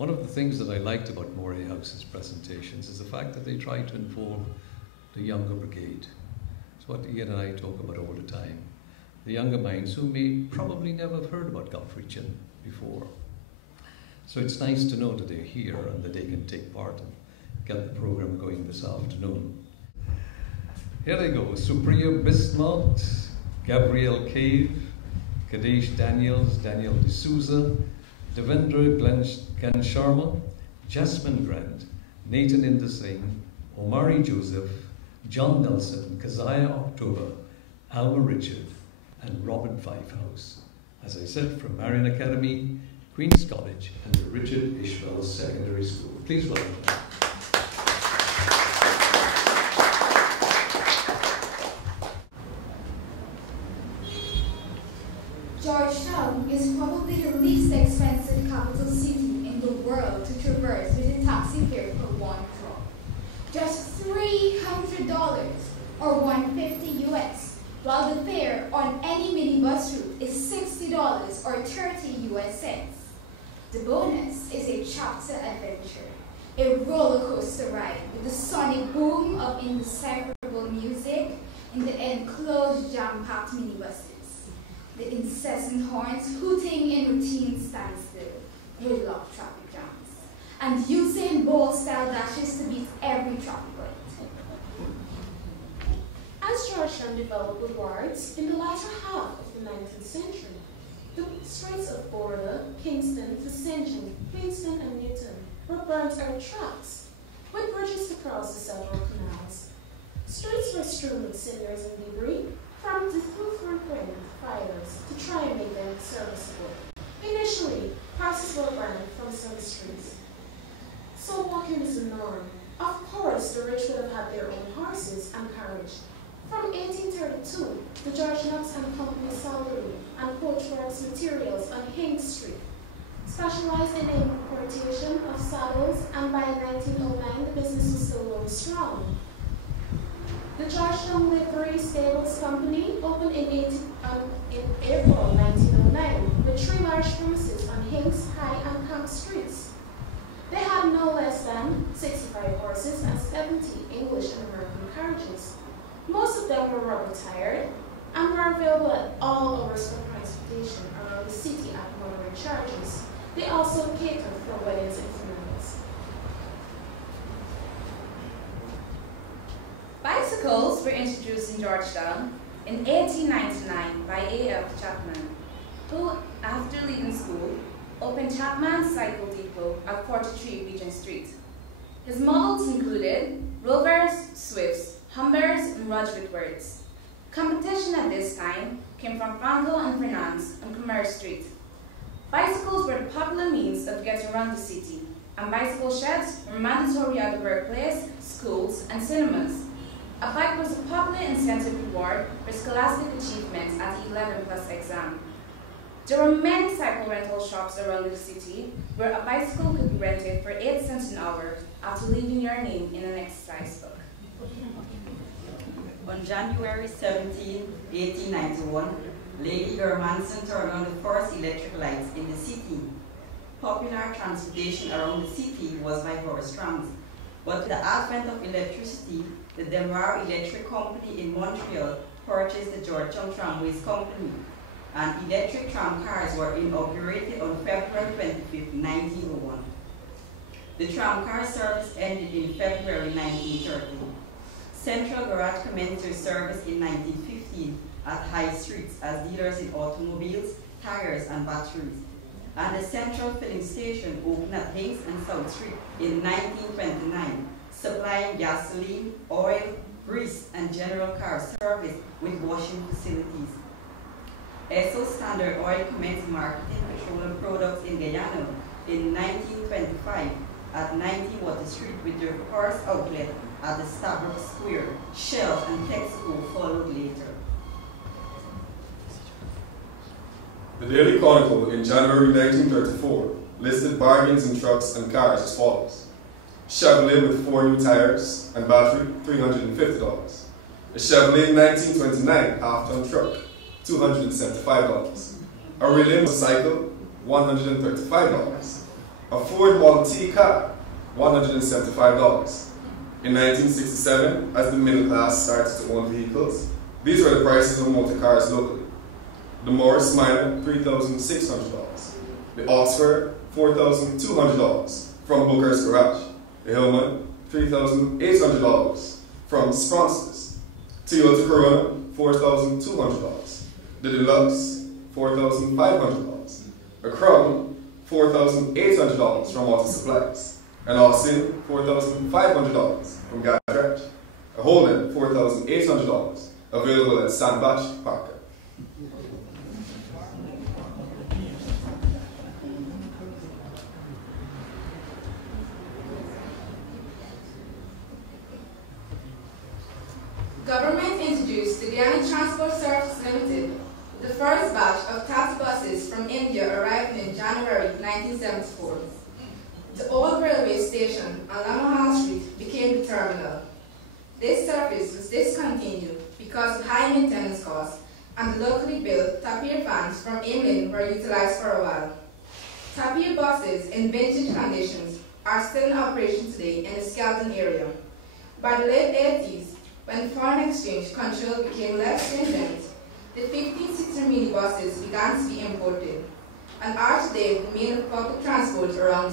One of the things that I liked about Moray House's presentations is the fact that they try to involve the younger brigade. It's what Ian and I talk about all the time. The younger minds who may probably never have heard about Godfrey Chin before. So it's nice to know that they're here and that they can take part and get the program going this afternoon. Here they go: Supriya Bismuth, Gabrielle Cave, Kadesh Daniels, Daniel D'Souza, Devendra Glenn Sharma, Jasmine Grant, Nathan Indersing, Omari Joseph, John Nelson, Keziah October, Alma Richard, and Robin Fivehouse. As I said, from Marion Academy, Queen's College, and the Richard Ishmael Secondary School. Please welcome them. Georgetown is probably the least expensive capital city in the world to traverse with a taxi fare for one drop. Just $300 or $150 US, while the fare on any minibus route is $60 or 30 US cents. The bonus is a chapter adventure, a roller coaster ride with the sonic boom of indecipherable music in the enclosed jam-packed minibuses. The incessant horns hooting in routine standstill, gridlock traffic jams, and Usain Bolt-style dashes to beat every traffic light. As Georgetown developed with wards in the latter half of the 19th century, the streets of Borla, Kingston, Vicentin, Queenston, and Newton were burnt earth tracks, with bridges to cross the several canals. Streets were strewn with cinders and debris from the through-front ring fires to try and make them serviceable. Initially, houses were burned from some streets. So walking is the norm. Of course, the rich would have had their own horses and carriage. From 1832, the George Knox and Company Saddlery and Coachworks Materials on Hinks Street specialized in the importation of saddles, and by 1909, the business was still going strong. The Georgetown Livery Stables Company opened in April 1909 with 3 large premises on Hinks, High, and Camp Streets. They had no less than 65 horses and 70 English and American carriages. Most of them were rubber-tired and were available at all hours for transportation around the city at moderate charges. They also catered for weddings and funerals. Bicycles were introduced in Georgetown in 1899 by A.F. Chapman, who, after leaving school, opened Chapman's Cycle Depot at 43 Regent Street. His models included Rovers, Swifts, Humbers, and Roger Whitworths. Competition at this time came from Franco and Fernand's on Commerce Street. Bicycles were the popular means of getting around the city, and bicycle sheds were mandatory at the workplace, schools, and cinemas. A bike was a popular incentive reward for scholastic achievements at the 11+ exam. There were many cycle rental shops around the city where a bicycle could be rented for 8 cents an hour after leaving your name in an exercise book. On January 17, 1891, Lady Germanson turned on the first electric lights in the city. Popular transportation around the city was by horse trams, but with the advent of electricity, the Demar Electric Company in Montreal purchased the Georgetown Tramways Company, and electric tram cars were inaugurated on February 25, 1901. The tram car service ended in February 1930. Central Garage commenced their service in 1915 at High Streets as dealers in automobiles, tires, and batteries. And the Central Filling Station opened at Hinks and South Street in 1929, supplying gasoline, oil, grease, and general car service with washing facilities. Esso Standard Oil commenced marketing petroleum products in Guyana in 1925 at 90 Water Street with their first outlet at the Starbuck Square. Shell and Texaco followed later. The Daily Chronicle in January 1934 listed bargains in trucks and cars as follows: Chevrolet with 4 new tires and battery, $350. A Chevrolet 1929 half-ton truck, $275. A Riley motorcycle, $135. A Ford Model T car, $175. In 1967, as the middle class started to own vehicles, these were the prices of motor cars locally. The Morris Minor, $3,600. The Oxford, $4,200 from Booker's Garage. The Hillman, $3,800 from Spronster's. Toyota Corona, $4,200. The Deluxe, $4,500. A Crown, $4,800 from Auto Supplies. An Austin, $4,500 from Godfrey. A Holden, $4,800, available at Sandbach Parker. Government introduced the Guyana Transport Service Limited. The first batch of taxi buses from India arrived in January 1974. The old railway station on Moray Street became the terminal. This service was discontinued because of high maintenance costs, and the locally built Tapir vans from Amelin were utilized for a while. Tapir buses in vintage conditions are still in operation today in the Skelton area. By the late 80s, when foreign exchange control became less stringent, the 15-seater minibuses began to be imported and are today the main public transport around